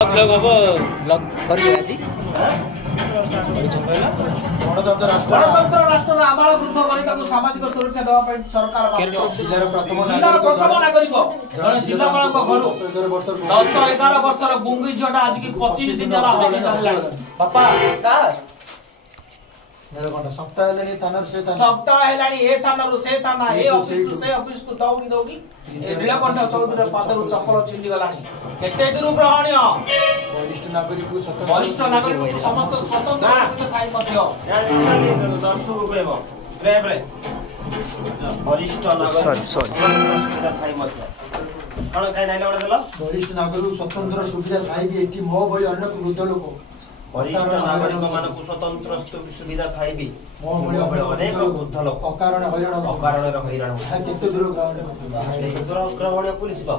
blog हम blog करिए आज गणतंत्र राष्ट्र आबाल वृद्ध वनिता को सामाजिक सुरक्षा देवा ପାଇଁ सरकार जिल्लार प्रथम नागरिक जने जिल्लापाल घरु 10-11 वर्षर गुंगी झटा आज की 25 दिन होला हजी चलला पापा सर सप्ताह हेलानी ए थाना से थाना ए ऑफिस को दौड़ी ए नीलकंठ चौधरी पादरु चप्पल छिंडी गलानी केते दूर ग्रहणीय वरिष्ठ नागरिक को समस्त स्वतंत्र सुविधा थाई मध्य दर्शक कहबो ब्रेव रे वरिष्ठ नागरिक सुविधा थाई मध्य कोन काय नाइला ओडा देलो वरिष्ठ नागरिक स्वतंत्र सुविधा थाई भी एठी मो भई अन्य वृद्ध लोक वरिष्ठ नागरिक मानक स्वतंत्र सुविधा थाई भी मो भई अनेक वृद्ध लोक अकारण हैरान केते दूर ग्रहणीय पुलिस बा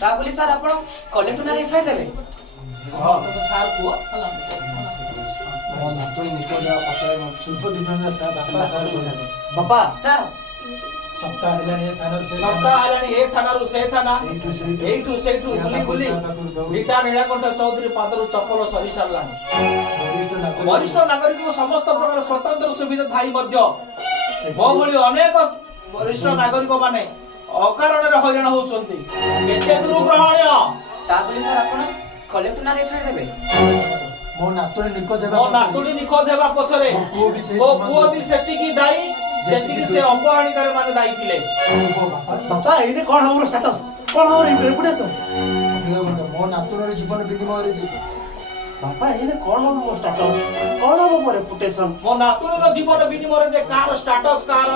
ता पुलिस सर आपण कलेक्टर ना एफआईआर देबे हां तो सर को हला हां तो निको जा पसाय सुल्प दिनना सर बापा सर सप्ताह हेलानी ए थाना से थाना एटू सेटू गुली नीटा नीलकंठ चौधरी पादरु चप्पल सरी सरलानी वरिष्ठ नागरिक को समस्त प्रकार स्वतंत्र सुविधा थाई मध्य बो भली अनेक वरिष्ठ नागरिक माने अकारण रे हैरान होउछंती केते दूर ग्रहणीय ता पुलिस सर आपण कलेक्टर ना एफआईआर देबे मो नातुनी निको देबा पछरे ओ पुओ भी सेति की दाई जेति की से अपहानिकार माने दाई थिले बाबा एने कोन हमर स्टेटस कोन हमर रेपुटेशन मो नातुनर जीवन विनिमय रे जी बाबा एने कोन हमर स्टेटस कोन हमर रेपुटेशन मो नातुनर जीवन विनिमय रे कार स्टेटस कार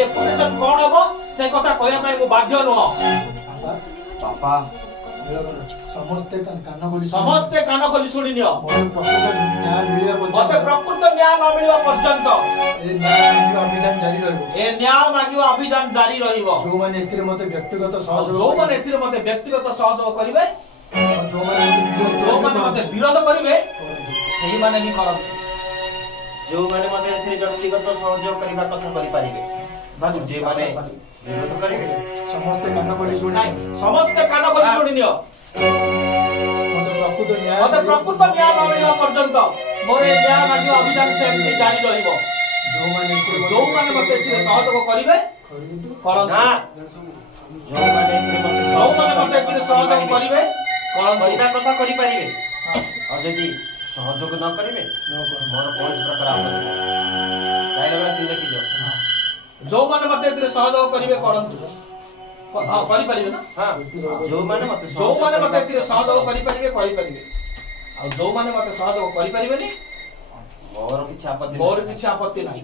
रेपुटेशन कोन हबो से कथा कहया पई मो बाध्य नहो बाबा समस्ते कान खोली सुनी नियो मते प्रकृत न्याय न मिलवा पर्यंत ए न्याय मागिवा अभियान जारी रहिबो जो माने एथिरे मते व्यक्तिगत सहयोग करिवे जो माने मते विरोध करिवे सेही माने नि करन जो माने मते एथिरे व्यक्तिगत सहयोग करिवा कथा करि परिबे बाजू जे माने विरोध करिवे समस्त कान खोली सुनी नियो मते प्रकृत न्याय न मिलवा पर्यंत मोरे न्याय मागिवा अभियान सेमति जारी रहिबो जो माने मते एथिरे सहयोग करिवे करन ना जो माने मते एथिरे सहयोग करिवे करन करिना कथा करि परिबे आ जदी सहयोग न करिवे मोर कोन प्रकार आपत्ति डायलॉग सिन देखि जो माने मते एथिरे सहयोग करिवे करन हां करि परिबे ना हां जो माने मते एथिरे सहयोग करि परिबे आ जो माने मते सहयोग करि परिबेनी मोर किछ आपत्ति नाही